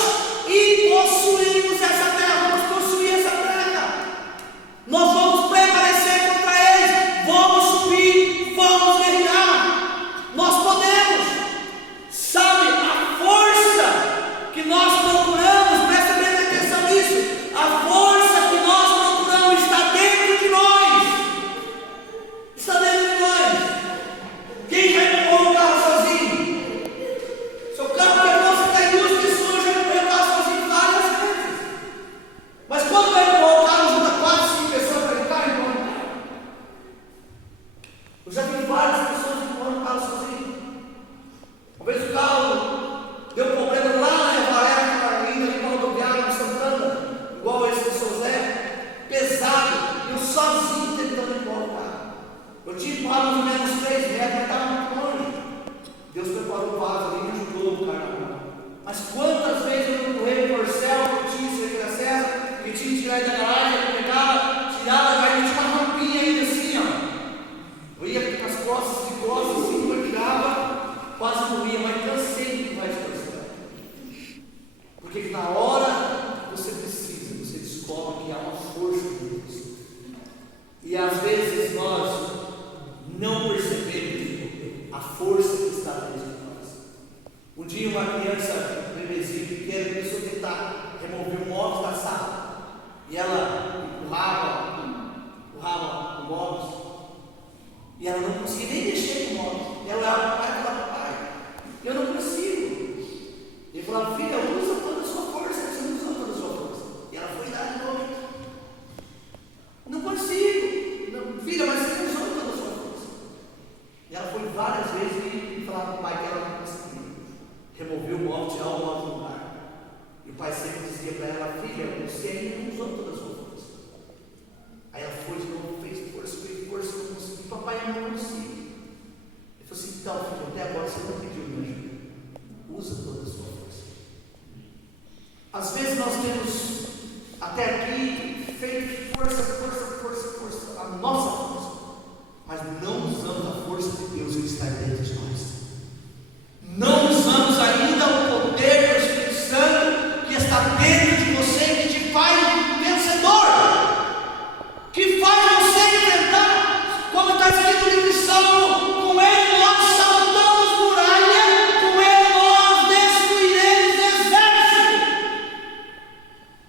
e possuímos essa terra, vamos possuir essa terra, nós vamos prevalecer contra eles, vamos subir, vamos guerrear, nós podemos. Sabe, a força que nós procuramos, presta bem atenção nisso, a força que nós procuramos está dentro de nós, está dentro de nós. Quem já empurrou o carro sozinho? Seu carro quebrou, você está em duas pessoas, já empurrou o carro sozinho várias vezes. Mas quando vai empurrar o carro, junta 4, 5 pessoas para empurrar o carro. Eu já vi várias pessoas empurrando o carro sozinho. Uma vez o carro deu problema lá na Revaré, indo ali para a rodoviária de Santana, igual esse do seu Zé, pesado, e eu sozinho tentando empurrar o carro. Eu tinha empurrado mais ou menos 3 metros, mas estava muito longe. Deus preparou o vaso ali e me ajudou no carnaval. Mas quantas vezes eu empurrei o corcel que tinha isso aqui na serra, que tinha que tirar da garagem, eu pegava, tirava, aí tinha uma rampinha ainda assim, ó. Eu ia com as costas de costas, assim, eu tirava, quase morria, mas cansei de empurrar esse corcel. Porque na hora que você precisa, você descobre que há uma força de Deus. E às vezes nós não percebemos a força que está dentro de nós. Um dia uma criança, um bebezinho pequeno, começou a tentar remover um móvel da sala. E ela empurrava o móvel. E ela não conseguia nem mexer no móvel. E ela olhava para o pai e falava: pai, eu não consigo. Ele falava: filha, usa toda a sua força. Você não usou toda a sua força. E ela foi dar de novo. Não consigo. Não, filha, mas você não usou toda a sua força. E ela foi várias vezes e falava para o pai que ela não conseguia remover o móvel, tirar o móvel do lugar. E o pai sempre dizia para ela: filha, você ainda não usou toda a sua força. Aí ela foi de novo, fez força, não conseguiu. Papai, eu não consigo. Ele falou assim: então, filha, até agora você não pediu minha ajuda. Usa toda a sua força. Às vezes nós temos até aqui feito força, a nossa força, mas não usamos a força de Deus que está dentro de nós. Não usamos ainda o poder do Espírito Santo que está dentro de você, que te faz vencedor, que faz você enfrentar, como está escrito no livro de Salmo: com ele nós saltamos muralha, com ele nós destruiremos exército.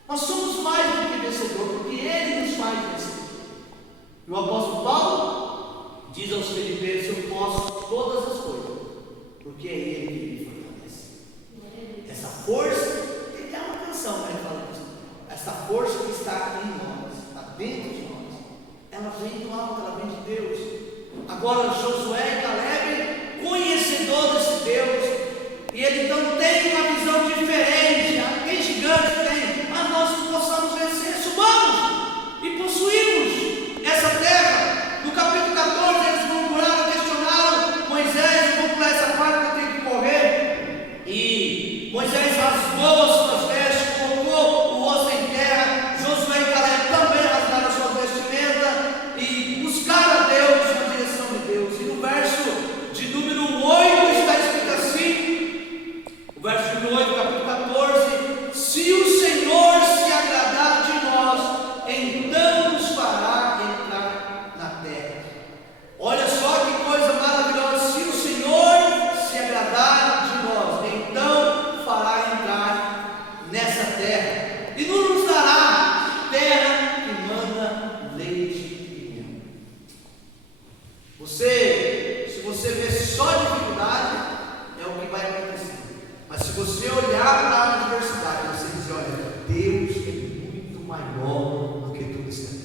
Nós somos mais do que vencedor, porque ele nos faz vencedor. E o apóstolo Paulo diz aos Filipenses: eu posso todas as coisas, porque é ele que me fortalece. Essa força, tem que ter uma canção para ele falar isso. Essa força que está em nós, está dentro de nós, ela vem do alto, ela vem de Deus. Agora Josué e Caleb, conhecedor desse Deus, e ele então tem uma visão diferente. Tem gigante, tem, mas nós possamos vencer, subamos e possuímos essa terra. No capítulo 14 eles murmuraram, questionaram Moisés. Vou pular essa parte que eu tenho que correr. E Moisés rasgou as suas vestes, colocou o rosto em terra. Josué e Caleb também rasgaram as suas vestimentas e buscaram a Deus, na direção de Deus. E no verso de número 8 está escrito assim, o verso de 8, capítulo 14: se o Senhor se agradar de nós, então nos fará entrar na terra. Olha só que coisa maravilhosa: se o Senhor se agradar de nós, então fará entrar nessa terra, e não nos dará terra que manda leite e mel. Se você vê só dificuldade, é o que vai acontecer. Mas se você olhar para a adversidade, você diz: olha, Deus é muito maior do que tudo isso aqui.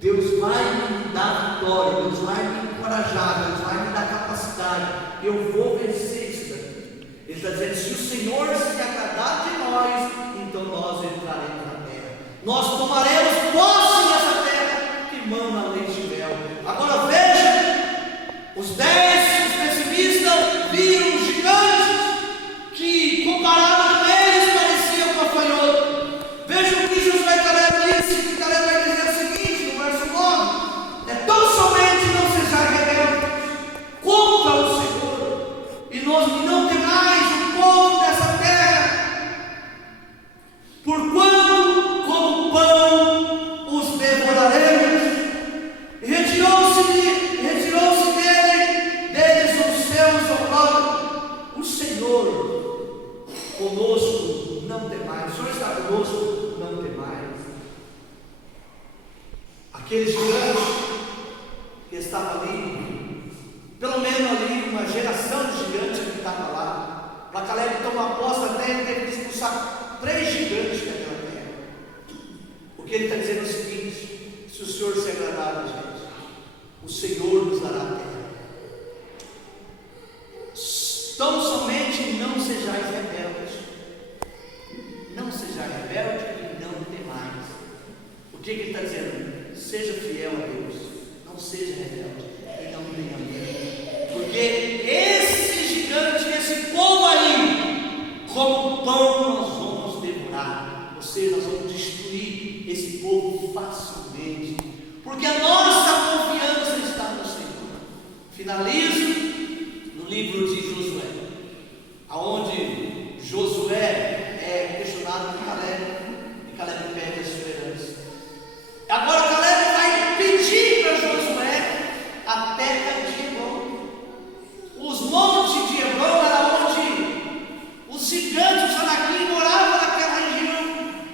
Deus vai me dar vitória, Deus vai me encorajar, Deus vai me dar capacidade. Eu vou vencer isso daqui. está dizendo: se o Senhor se agradar de nós, então nós entraremos na terra, nós tomaremos posse dessa terra que mana leite e mel. Agora veja, os 10, os pessimistas, viram gigantes que, comparados com eles, pareciam gafanhotos. Veja o que Josué e Caleb disse, que Caleb vai dizer o seguinte, no verso 9: tão somente não sejais rebeldes contra o Senhor, e não temais o povo dessa terra, porquanto como pão os devoraremos. E retirou-se deles os seus horrores. O Senhor conosco, não temais. O Senhor está conosco, não temais. Aquele gigante que estava ali, pelo menos ali uma geração de gigantes que estava lá, para Caleb tomar posse da terra, ele teve que expulsar 3 gigantes daquela terra. O que ele está dizendo é o seguinte: se o Senhor se agradar da gente, o Senhor nos dará a terra. Tão somente não sejais rebeldes. Não sejais rebeldes e não temais. O que ele está dizendo? Seja fiel a Deus, não seja rebelde e não tenha medo, porque esse gigante, esse povo aí, como pão nós vamos devorar, ou seja, nós vamos destruir esse povo facilmente, porque a nossa confiança está no Senhor. Finalizo no livro de Josué, aonde Josué é questionado por Caleb, e Caleb pede a esperança. Agora Caleb vai pedir para Josué a terra de Hebron. Os montes de Hebron era onde os gigantes, os anaquim, moravam naquela região.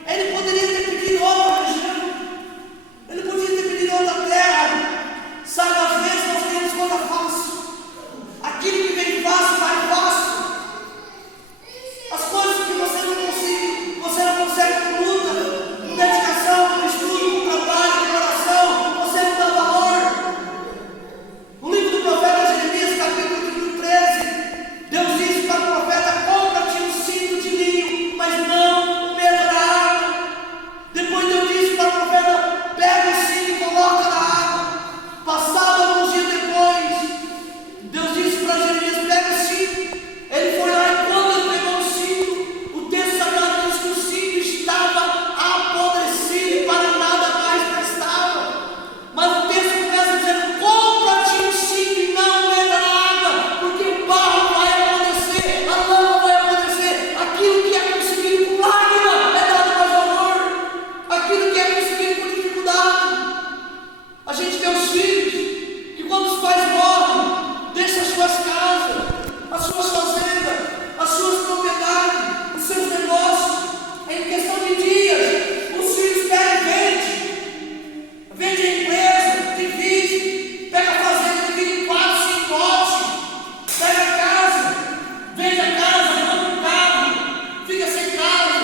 Ele poderia ter pedido outra região, ele podia ter pedido outra terra. Sabe, às vezes nós temos coisa fácil, aquilo que vem fácil vai fácil. As coisas que você não consegue com luta, com dedicação, com estudo, com trabalho, com oração, você não dá valor. No livro do profeta Jeremias, capítulo 13, Deus disse para o profeta: compra-te um cinto de linho, mas não o medo da água. Depois Deus disse para o profeta: pega o cinto e coloca na água. Passado alguns dias depois, Deus disse para Jeremias: pega o cinto. Ele foi lá e quando ele pegou o cinto, o texto sagrado diz que o cinto estava apodrecido e para nada mais prestava. Mas o texto começa dizendo: compra-te um cinto e não meta na água, porque o barro vai apodrecer, a lama vai apodrecer. Aquilo que é conseguido com lágrima é dado mais valor, aquilo que é conseguido com dificuldade. A gente vê os filhos que, quando os pais morrem, deixam as suas casas, as suas fazendas, as suas propriedades, os seus negócios, em questão de dias, os filhos vende a empresa, divide, pega a fazenda, divide em 4, 5 lotes, pega a casa, vende a casa, compra um carro, fica sem casa,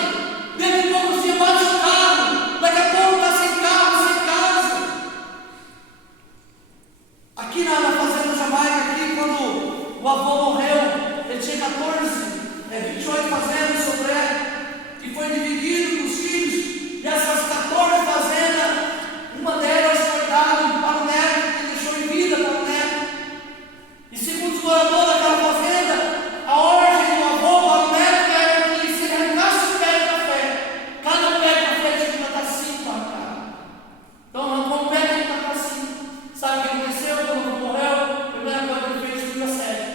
dentro de poucos dias bate o carro, daqui a pouco está sem carro, sem casa. Aqui na fazenda Jamaica, aqui, quando o avô morreu, ele tinha 28 fazendas sobre ela, que foi dividido com os filhos, e essas 14 fazendas, uma delas foi dada para o neto, que deixou em vida para o neto. E segundo os moradores daquela fazenda, a ordem do avô para o neto era que, se ele arrancasse o pé de café, cada pé de café tinha que plantar 5 arrancados. Então arrancou um pé, tem que plantar 5. Sabe o que aconteceu quando o avô morreu? A primeira coisa que ele fez, subiu a sede.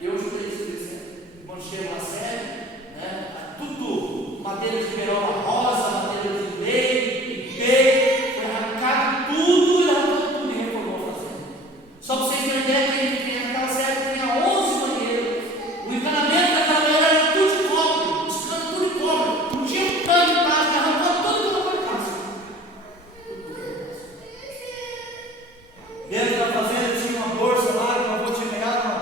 Eu ajudei isso a crescer. Quando chegou a sede, né, tudo, madeira de perola rosa, madeira de lei, ipê, foi arrancado tudo e reformou a fazenda. Só para vocês terem ideia, que naquela sede tinha 11 banheiros. O encanamento daquela banheira era tudo de cobre, os canos tudo de cobre. Não tinha um cano de plástico, arrancou tudo que não foi fácil. Dentro da fazenda tinha uma bolsa lá, que eu vou te pegar uma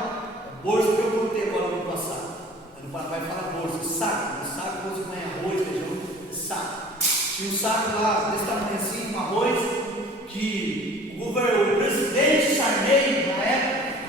bolsa que eu contei agora no ano passado. No Paraguai fala bolsa, saco você põe arroz, feijão, saco. Tinha um saco lá, desse tamanho assim, com arroz, que o presidente Sarney, na época,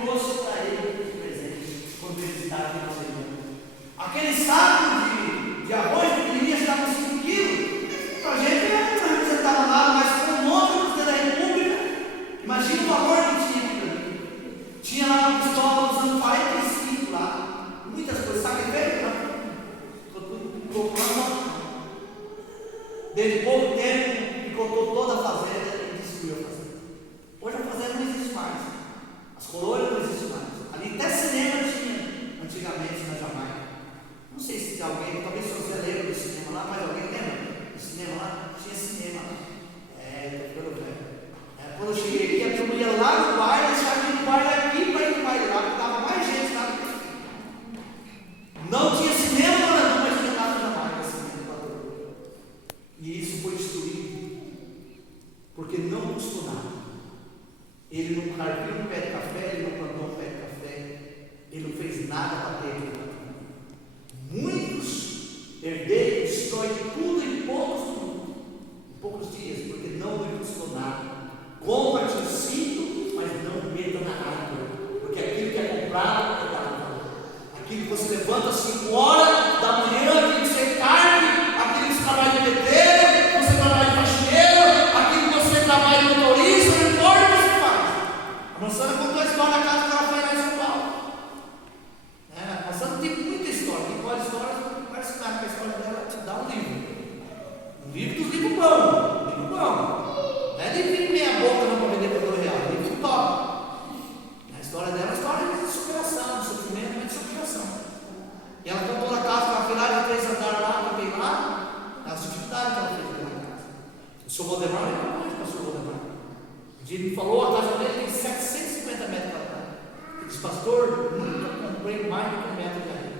E ela comprou na casa que ela foi lá de 3 andares lá, que tem lá, as dificuldades que ela fez naquela casa. O senhor Valdemar é muito para o senhor Valdemar. Ele me falou, a casa dele tem 750 metros quadrados. Ele disse, pastor, nunca comprei mais do que 1 metro de areia.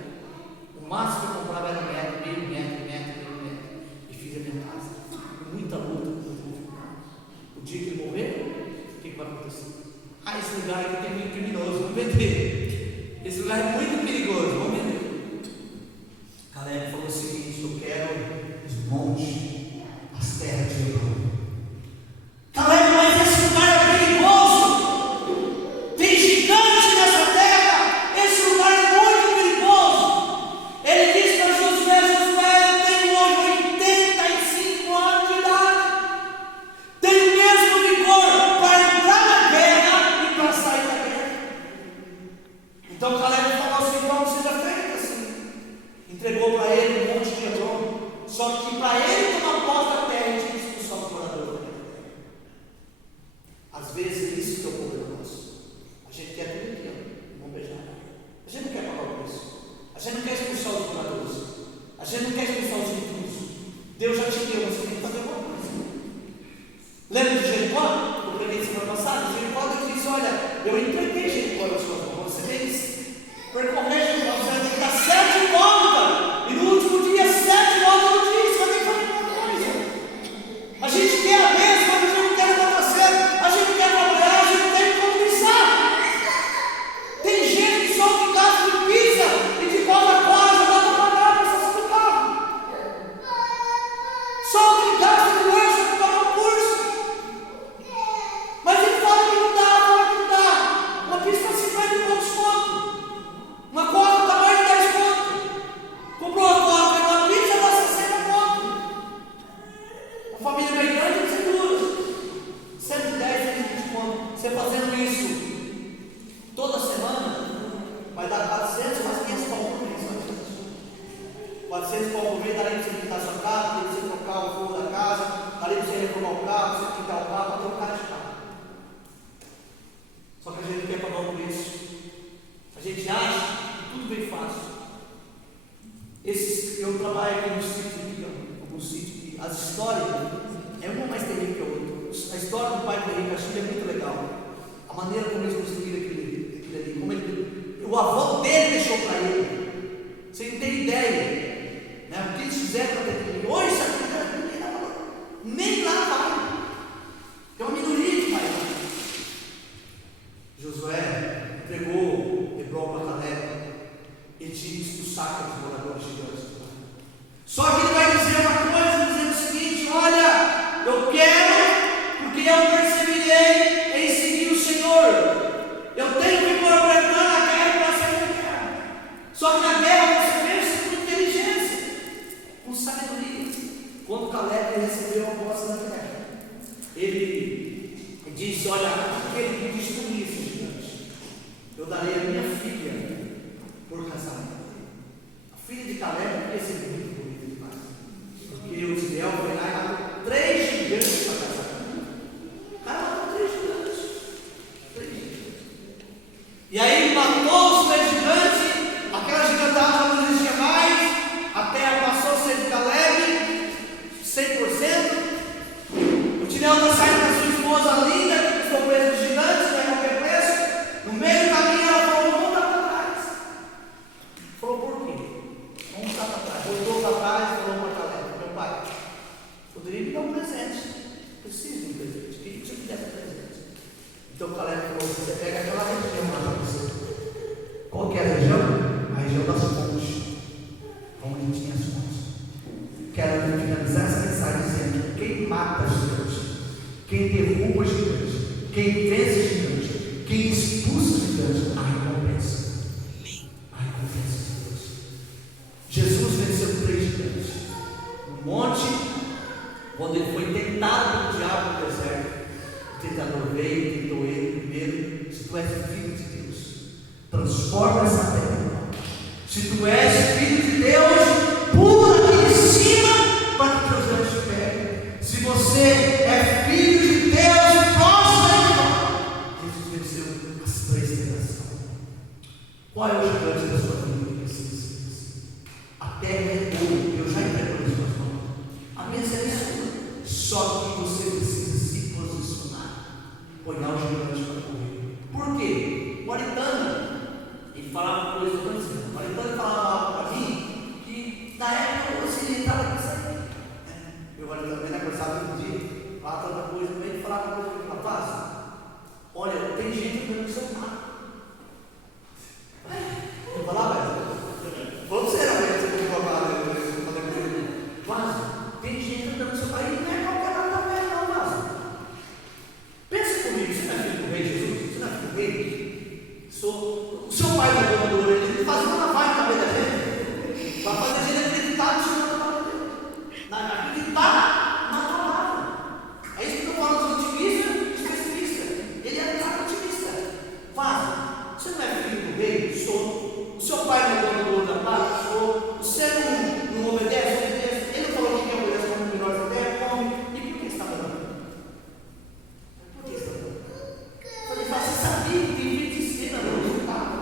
O máximo que eu comprava era 1 metro, meio metro. E fiz a minha casa. Muita luta. O dia que ele morrer, o que vai acontecer? Esse lugar aqui tem muito criminoso, vamos vender. Esse lugar é muito perigoso, vamos vender. Caleb falou o seguinte: eu quero os montes, as terras de Hebron. Caleb, mas esse lugar é perigoso. Tem gigante nessa terra. Esse lugar é muito perigoso. Ele disse para Josué: Josué, eu tenho hoje 85 anos de idade. Tenho o mesmo vigor para entrar na guerra e para sair da guerra. Então Caleb falou assim: então seja feito assim. Entregou para ele um monte de Hebron. Só que para ele tomar posse da terra, ele tinha que expulsar os moradores da terra. Às vezes é isso que é o problema nosso. A gente quer tudo aqui, ó. Vamos beijar. A gente não quer pagar o preço. A gente não quer expulsar os moradores. A gente não quer expulsar os intrusos. Deus já te deu, mas você tem que fazer alguma coisa. Lembra de Jericó? Eu preguei semana passada. Jericó disse: olha, eu entreguei Jericó nas suas mãos. Você fez percorrer Jericó, você vai ter que dar 7 voltas. E no último dia, 7 voltas no dia. Você vai ter que fazer alguma coisa. A gente quer a bênção, mas a gente não quer acontecer. A gente quer trabalhar, a gente tem que começar. Tem gente que só que gasta de pizza e de Coca-Cola já dá para pagar a prestação do carro. Só que gasta de lanche para pagar o curso. Mas ele fala que não dá. Uma pista está 50 e poucos conto. Uma Coca está mais de 10 conto. Comprou uma Coca e uma pizza dá 60 conto. Uma família bem grande não se dura. 110, 120 conto. Você fazendo isso toda semana, vai dar 400, mais 500 pau por mês. 400 pau por mês, daria para você pintar sua casa, daria para você trocar o fogo da casa, daria para você reformar o carro, você pintar o carro, para trocar de carro. Só que a gente não quer pagar o preço. A gente acha que tudo vem fácil. Eu trabalho aqui no sítio, que as histórias é uma mais terrível que a outra. A história do pai do Henrique Castilho é muito legal. A maneira como eles construíram aquilo ali, como o avô dele deixou para ele. Você não tem ideia, né? O que eles fizeram para ter. Hoje, nem lá vai. Tem uma minoria de pai. Josué entregou Hebron para Caleb. Ele tinha que expulsar aqueles moradores gigantes. Só que ele vai dizer uma coisa, dizendo o seguinte: olha, eu quero, porque eu perseverei em seguir o Senhor. Eu tenho que para entrar na guerra e para sair da guerra. Só que na guerra você vence com inteligência, com sabedoria. Quando Caleb recebeu a posse da terra, ele disse: olha, aquele que destruir esse gigante, eu darei a minha filha por casamento. A filha de Caleb ia ser muito bonita demais, porque o Israel foi lá e matou 3 gigantes para casar. O cara matou 3 gigantes. E aí matou os 3 gigantes, aquela gigantada não existia mais, a terra passou a ser de Caleb, 100%. O Tinel está saindo com a sua esposa linda, que custou o preço dos gigantes, não é qualquer preço. No meio do caminho ela falou: vamos voltar para trás. Falou: por quê? Vamos voltar para trás. Voltou para trás e falou para Caleb: meu pai, poderia me dar um presente. Preciso de um presente. Queria que você me desse um presente. Então Caleb falou: você pega aquela região lá para você. Qual que é a região? A região das fontes, onde tinha as fontes. Quero finalizar essa mensagem dizendo: quem mata gigante, quem derruba gigante, quem vence gigante, quem expulsa gigante, a recompensa. A recompensa de Deus. Jesus venceu 3 gigantes no monte, quando ele foi tentado pelo diabo no deserto. O tentador veio e tentou ele primeiro: se tu és filho de Deus, transforma essa terra. Se tu és filho de Deus, pula aqui em cima para que teus anjos te peguem. Se você é filho de Deus, prostra em fora. Jesus venceu as 3 tentações. Qual é o gigante da sua vida que precisa? terra é boa, eu já entrego nas suas mãos. A mesa é sua. Só que você precisa se posicionar, olhar o gigante para correr. Por quê? O Aritana, ele falava coisa do Brasil. O Aritana falava algo para mim que na época você estava aqui saindo. Eu falei também, né? Conversava um dia, falava tanta coisa, ele falava coisa para rapaz. Olha, tem gente que não seu mar. Eu falava, vamos ser realmente você não falar, mas tem gente que no seu país, não é qualquer nada também, não, mas pensa comigo, você não é filho do rei Jesus? Você não é filho do rei? O seu pai não é dono, ele não faz nada mais na cabeça da gente, vai fazer a gente acreditar no Senhor da palavra dele, acreditar na palavra. É isso que eu falo dos otimistas e pessimistas. Ele é otimista. Faz, você não é filho do rei? Sou. O seu pai não é dono da palavra? Sou. Você não obedece? Ele falou que quem obedece como melhor da terra, come. E por que você está dando? Por que você está dando? Você sabia que tem medicina no resultado?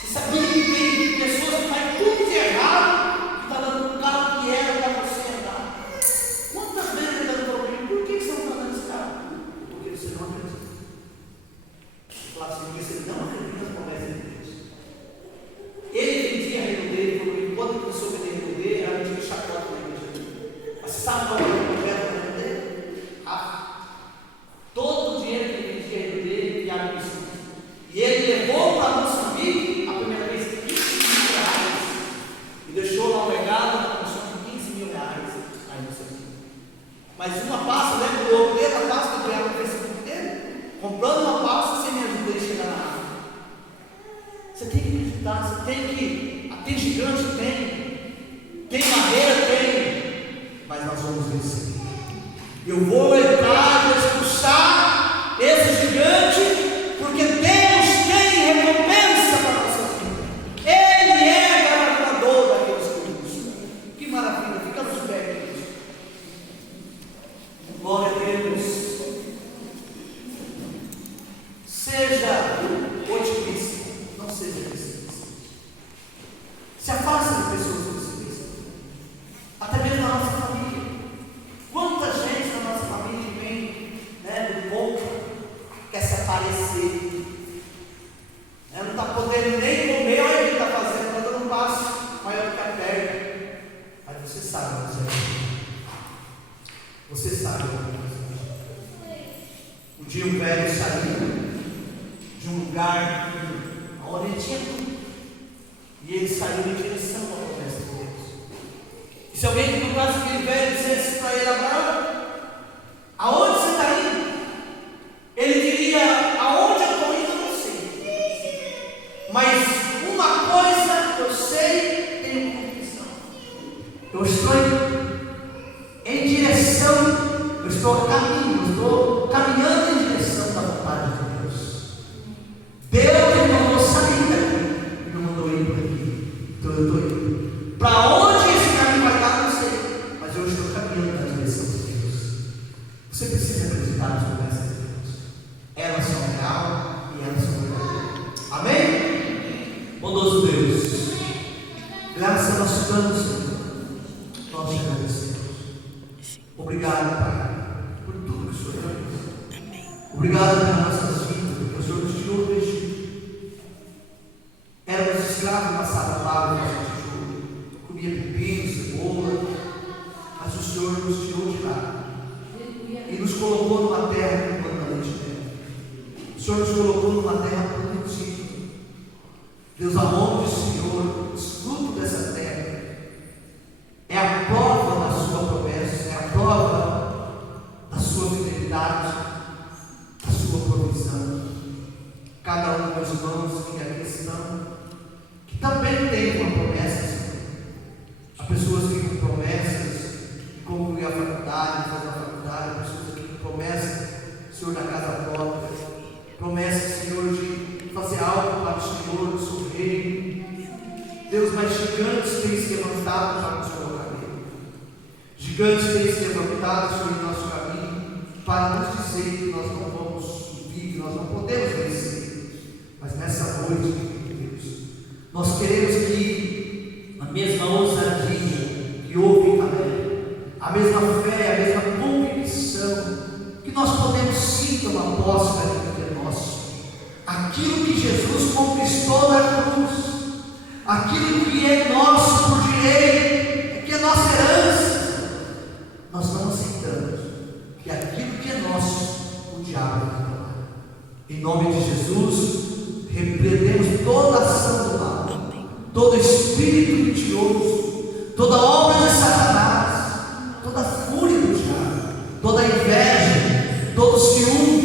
Você sabia que tem pessoas que fazem tudo de errado, que está dando um carro que era para você andar? Quantas vezes ele está dando problema? Por que você não está dando esse carro? Porque você não acredita. Você fala assim, porque você não acredita nas promessas de Deus. Ele vendia a reino dele, porque enquanto a pessoa que tem reino dele, ela tinha chacota na igreja. Mas sabe qual é o projeto do reino dele? Todo o dinheiro que ele vendia a reino dele, ele abre isso. E ele levou para Moçambique, a primeira vez, 15 mil reais. E deixou lá um legado na construção de 15 mil reais aí em Moçambique. Mas uma pasta, lembra do outro dele, a pasta que ganhava no Facebook dele? Comprando uma pasta, você me ajuda a chegar na água. Você tem que acreditar, você tem que. Tem gigante, tem madeira, tem. Mas nós vamos vencer. Eu vou entrar e expulsar esse gigante, porque Deus tem recompensa para a nossa vida. Ele é galardoador daqueles que o buscam. Que maravilha, ficamos de pé, queridos. Glória a Deus. Seja otimista, não seja pessimista. Se afaste de pessoas pessimistas, até mesmo na nossa família. Quanta gente na nossa família vem, do pouco, quer se aparecer, não está podendo nem comer, olha o que está fazendo, está dando um passo maior do que a perna. Mas você sabe, você sabe. Um dia um velho saiu de um lugar onde ele tinha tudo. E ele saiu em direção à promessa de Deus. E se alguém que procurasse aquele velho dissesse para ele, Abraão, aonde você está indo? Ele diria, aonde eu estou indo, eu não sei. Mas uma coisa eu sei, tenho convicção. Eu estou em direção, eu estou a caminho, eu estou caminhando em direção da vontade de Deus. Deus me mandou sair daqui e não mandou ir por aqui. Então eu estou indo. Para onde esse caminho vai dar, não sei. Mas eu estou caminhando na direção de Deus. Você precisa acreditar nas promessas de Deus. Elas são real e elas são verdadeiras. Amém? Bondoso Deus, graças a nosso plano, Senhor, nós te agradecemos. Obrigado, Pai, por tudo que o Senhor fez. Obrigado pelas nossas vidas, porque o Senhor nos tirou do Egito. Éramos escravos, passava lá no nosso tijolo, comia pepino, cebola, mas o Senhor nos tirou de lá e nos colocou numa terra que manda leite e mel. O Senhor nos colocou numa terra produtiva. Deus, aonde o Senhor, fruto dessa terra, é a prova da sua promessa, é a prova da sua fidelidade, da sua provisão. Cada um dos irmãos que aqui estão, que também tem uma promessa, Senhor. Há pessoas que com promessas de concluir a faculdade, fazer a faculdade, pessoas que com promessas, Senhor, da casa própria, promessas, Senhor, de fazer algo para o Senhor, do seu reino. Deus, mas gigantes têm se levantado para nos colocar nele. Gigantes têm se levantado sobre o nosso caminho para nos dizer que nós não vamos subir, que nós não podemos vencer. Mas nessa noite, Deus, nós queremos que a a mesma ousadia que houve em Caleb, a mesma fé, a mesma convicção, que nós podemos sim tomar posse daquilo que é nosso, aquilo que Jesus conquistou na cruz, aquilo que é nosso por direito, que é nossa herança. Nós não aceitamos que aquilo que é nosso, o diabo vai tomar. Em nome de Jesus, repreendemos toda ação do mal, todo espírito mentiroso, toda obra de Satanás, toda fúria do diabo, toda inveja, todo ciúme,